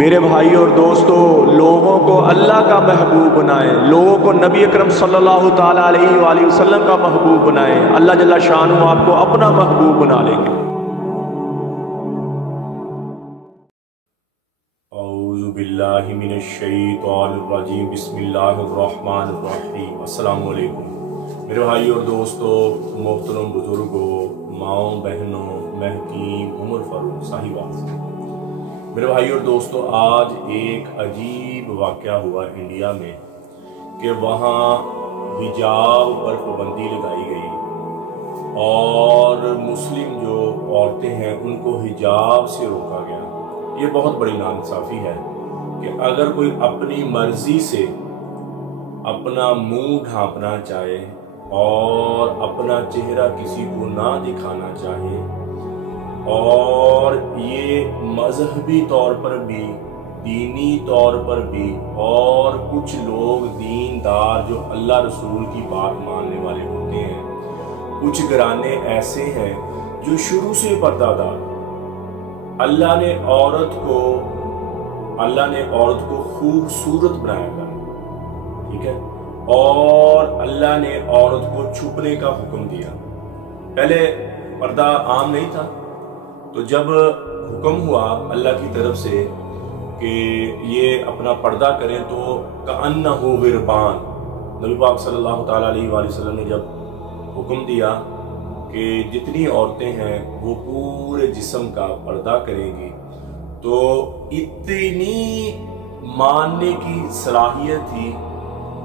میرے بھائی اور دوستو، لوگوں کو اللہ کا محبوب بنائیں، لوگوں کو نبی اکرم صلی اللہ تعالیٰ علیہ وآلہ وسلم کا محبوب بنائیں، اللہ جل شانہ آپ کو اپنا محبوب بنا لیں گے۔ اعوذ باللہ من الشیطان الرجیم، بسم اللہ الرحمن الرحیم۔ السلام علیکم میرے بھائی اور دوستو، محترم بزرگوں، ماؤں، بہنوں، محکیم، عمر فاروق صاحبات، میرے بھائی اور دوستو، آج ایک عجیب واقعہ ہوا انڈیا میں کہ وہاں حجاب پر پابندی لگائی گئی اور مسلم جو عورتیں ہیں ان کو حجاب سے روکا گیا۔ یہ بہت بڑی ناانصافی ہے کہ اگر کوئی اپنی مرضی سے اپنا منہ ڈھانپنا چاہے اور اپنا چہرہ کسی کو نہ دکھانا چاہے، اور یہ مذہبی طور پر بھی، دینی طور پر بھی، اور کچھ لوگ دیندار جو اللہ رسول کی بات ماننے والے ہوتے ہیں، کچھ گھرانے ایسے ہیں جو شروع سے پردہ دار، اللہ نے عورت کو خوبصورت بنایا تھا، ٹھیک ہے، اور اللہ نے عورت کو چھپنے کا حکم دیا۔ پہلے پردہ عام نہیں تھا، تو جب حکم ہوا اللہ کی طرف سے کہ یہ اپنا پردہ کریں تو کأنہ غربان، نبی پاک صلی اللہ تعالیٰ علیہ وآلہ وسلم نے جب حکم دیا کہ جتنی عورتیں ہیں وہ پورے جسم کا پردہ کریں گی، تو اتنی ماننے کی صلاحیت تھی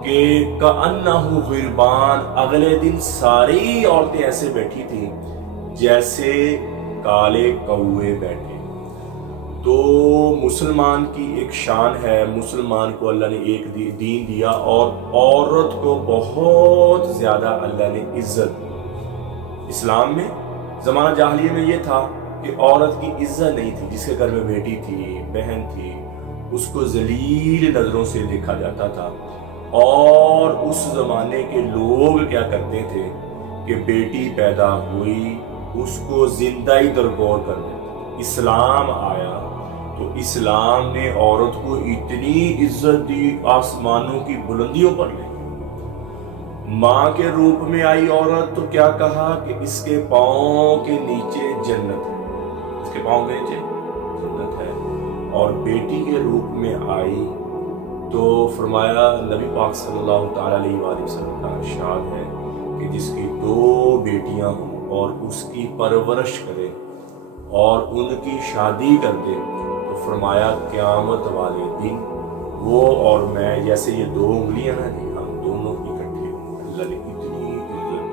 کہ کأنہ غربان، اگلے دن ساری عورتیں ایسے بیٹھی تھیں جیسے کالے کوے بیٹھے۔ تو مسلمان کی ایک شان ہے، مسلمان کو اللہ نے ایک دین دیا اور عورت کو بہت زیادہ اللہ نے عزت دی۔ اسلام میں زمانہ جاہلیہ میں یہ تھا کہ عورت کی عزت نہیں تھی، جس کے گھر میں بیٹی تھی، بہن تھی، اس کو ذلیل نظروں سے دیکھا جاتا تھا، اور اس زمانے کے لوگ کیا کرتے تھے کہ بیٹی پیدا ہوئی اس کو زندہ ہی درگور کر دیتے۔ اسلام آیا تو اسلام نے عورت کو اتنی عزت دی، آسمانوں کی بلندیوں پر لے گئی۔ ماں کے روپ میں آئی عورت تو کیا کہا کہ اس کے پاؤں کے نیچے جنت ہے، اس کے پاؤں کے نیچے جنت ہے، اور بیٹی کے روپ میں آئی تو فرمایا، نبی پاک صلی اللہ تعالیٰ علیہ وآلہ وسلم کا ارشاد ہے کہ جس کی 2 بیٹیاں ہوں اور اس کی پرورش کرے اور ان کی شادی کر دے، تو فرمایا قیامت والے دن وہ اور میں جیسے یہ 2 انگلیاں نا جی، ہم دونوں اکٹھے ہوں۔ اللہ نے اتنی عزت۔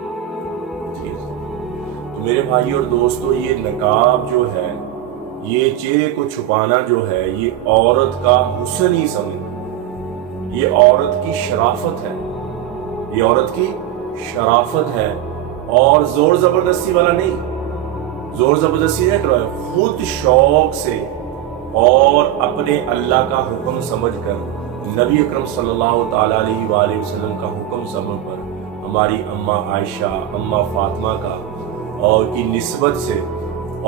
تو میرے بھائی اور دوستو، یہ نقاب جو ہے، یہ چہرے کو چھپانا جو ہے، یہ عورت کا حسن ہی سمجھ، یہ عورت کی شرافت ہے، یہ عورت کی شرافت ہے، اور زور زبردستی والا نہیں، زور زبردستی نہیں کروایا، خود شوق سے اور اپنے اللہ کا حکم سمجھ کر، نبی اکرم صلی اللہ تعالیٰ علیہ وآلہ وسلم کا حکم سمجھ کر، ہماری اماں عائشہ، اماں فاطمہ کا اور کی نسبت سے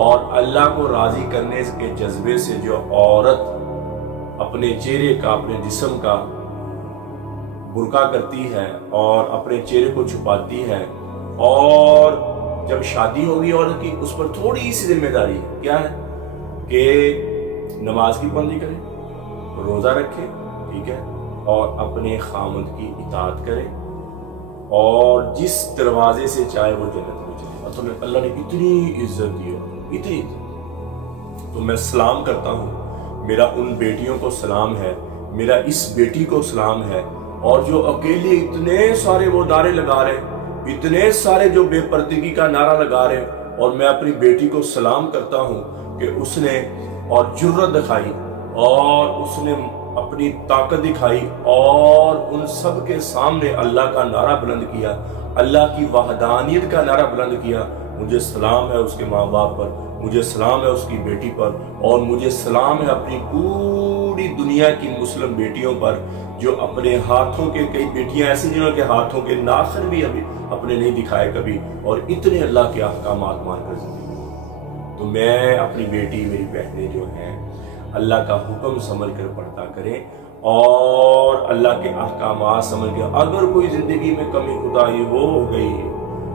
اور اللہ کو راضی کرنے کے جذبے سے جو عورت اپنے چہرے کا، اپنے جسم کا برقع کرتی ہے اور اپنے چہرے کو چھپاتی ہے، اور جب شادی ہوگی عورت کی، اس پر تھوڑی سی ذمہ داری کیا ہے کہ نماز کی پابندی کرے، روزہ رکھے، ٹھیک ہے، اور اپنے خامد کی اطاعت کرے، اور جس دروازے سے چاہے وہ جنت میں چلے۔ اور اللہ نے اتنی عزت دی، اتنی عزت۔ تو میں سلام کرتا ہوں، میرا ان بیٹیوں کو سلام ہے، میرا اس بیٹی کو سلام ہے، اور جو اکیلے اتنے سارے وہ نعرے لگا رہے، اتنے سارے جو بے پردگی کا نعرہ لگا رہے، اور میں اپنی بیٹی کو سلام کرتا ہوں کہ اس نے اور جرت دکھائی، اور اس نے اپنی طاقت دکھائی، اور ان سب کے سامنے اللہ کا نعرہ بلند کیا، اللہ کی وحدانیت کا نعرہ بلند کیا۔ مجھے سلام ہے اس کے ماں باپ پر، مجھے سلام ہے اس کی بیٹی پر، اور مجھے سلام ہے اپنی پوری دنیا کی مسلم بیٹیوں پر، جو اپنے ہاتھوں کے، کئی بیٹیاں ایسی جنہوں کے ہاتھوں کے ناخن بھی ابھی اپنے نہیں دکھائے کبھی، اور اتنے اللہ کے احکامات مان کر زندگی۔ تو میں اپنی بیٹی، میری بہنیں جو ہیں، اللہ کا حکم سمجھ کر پڑھا کریں اور اللہ کے احکامات سمجھ کے اگر کوئی زندگی میں کمی خدائی ہو گئی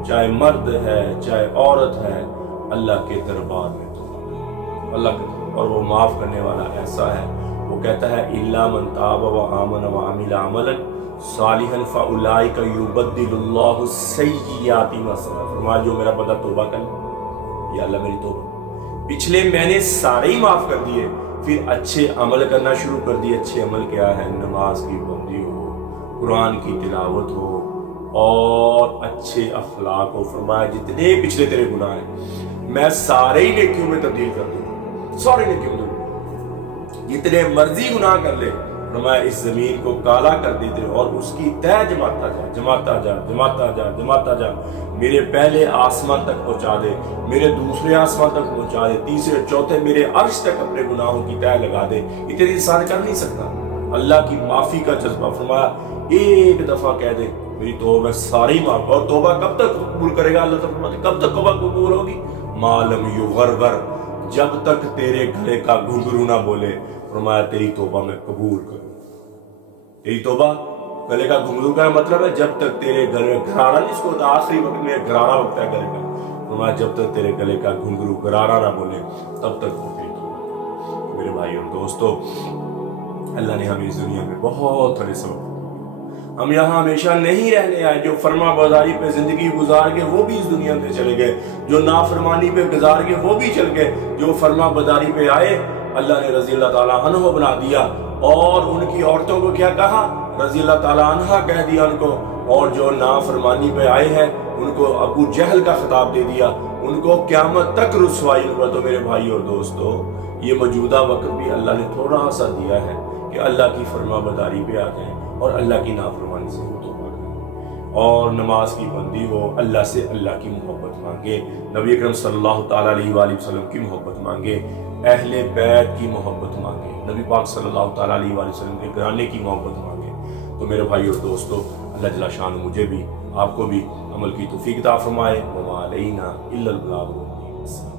چاہے مرد ہے چاہے عورت ہے اللہ کے دربار میں تو اللہ کے اور وہ معاف کرنے والا ایسا ہے وہ کہتا ہے الا من تاب وآمن وعمل عملا صالحا فاولئک یبدل اللہ السیئات حسنات فرمایا جو میرا بندہ توبہ کر لے یا اللہ میری توبہ پچھلے میں نے سارے ہی معاف کر دیے پھر اچھے عمل کرنا شروع کر دیے اچھے عمل کیا ہے نماز کی پابندی ہو قرآن کی تلاوت ہو اور اچھے اخلاق ہو فرمایا جتنے پچھلے تیرے گناہ ہیں میں سارے ہی نیکیوں میں تبدیل کر دوں سارے نیکیوں میں جتنے مرضی گناہ کر لے فرمایا اس زمین کو کالا کر دیتے اور اس کی تہ جماتا جا جماتا جا جماتا جا جماتا جا میرے پہلے آسمان تک پہنچا دے میرے دوسرے آسمان تک پہنچا دے تیسرے چوتھے میرے عرش تک اپنے گناہوں کی تہ لگا دے اتنے انسان کر نہیں سکتا اللہ کی معافی کا جذبہ فرمایا ایک دفعہ کہہ دے میری توبہ ساری معاف اور توبہ کب تک قبول کرے گا اللہ تعالیٰ کب تک توبہ قبول ہوگی معلوم یغرغر جب تک تیرے گلے کا گھنگرو نہ بولے فرمایا تیری توبہ میں قبول کروں تیری توبہ گلے کا گھنگرو کا مطلب ہے جب تک تیرے گلے گھرارا جس کو آخری وقت میں گھرارا وقت ہے گلے کا فرمایا جب تک تیرے گلے کا گھنگرو گھرارا نہ بولے تب تک تیری توبہ میرے بھائی اور دوستو اللہ نے ہمیں اس دنیا میں بہت بڑے سبق ہم یہاں ہمیشہ نہیں رہنے آئے جو فرما برداری پہ زندگی گزار کے وہ بھی اس دنیا میں چلے گئے جو نافرمانی پہ گزار کے وہ بھی چل گئے جو فرما برداری پہ آئے اللہ نے رضی اللہ تعالیٰ عنہ بنا دیا اور ان کی عورتوں کو کیا کہا رضی اللہ تعالیٰ عنہ کہہ دیا ان کو اور جو نافرمانی پہ آئے ہیں ان کو ابو جہل کا خطاب دے دیا ان کو قیامت تک رسوائی ہوا تو میرے بھائی اور دوستو یہ موجودہ وقت بھی اللہ نے تھوڑا سا دیا ہے کہ اللہ کی فرما برداری پہ آ جائیں اور اللہ کی نافرمانی سے توبہ کریں اور نماز کی بندی ہو اللہ سے اللہ کی محبت مانگے نبی اکرم صلی اللہ تعالیٰ علیہ وآلہ وسلم کی محبت مانگے اہل بیت کی محبت مانگے نبی پاک صلی اللہ تعالیٰ علیہ وآلہ وسلم کے گھرانے کی محبت مانگے تو میرے بھائی اور دوستو اللہ جل شان مجھے بھی آپ کو بھی عمل کی توفیق عطا فرمائے وما علینا الا البلاغ المبین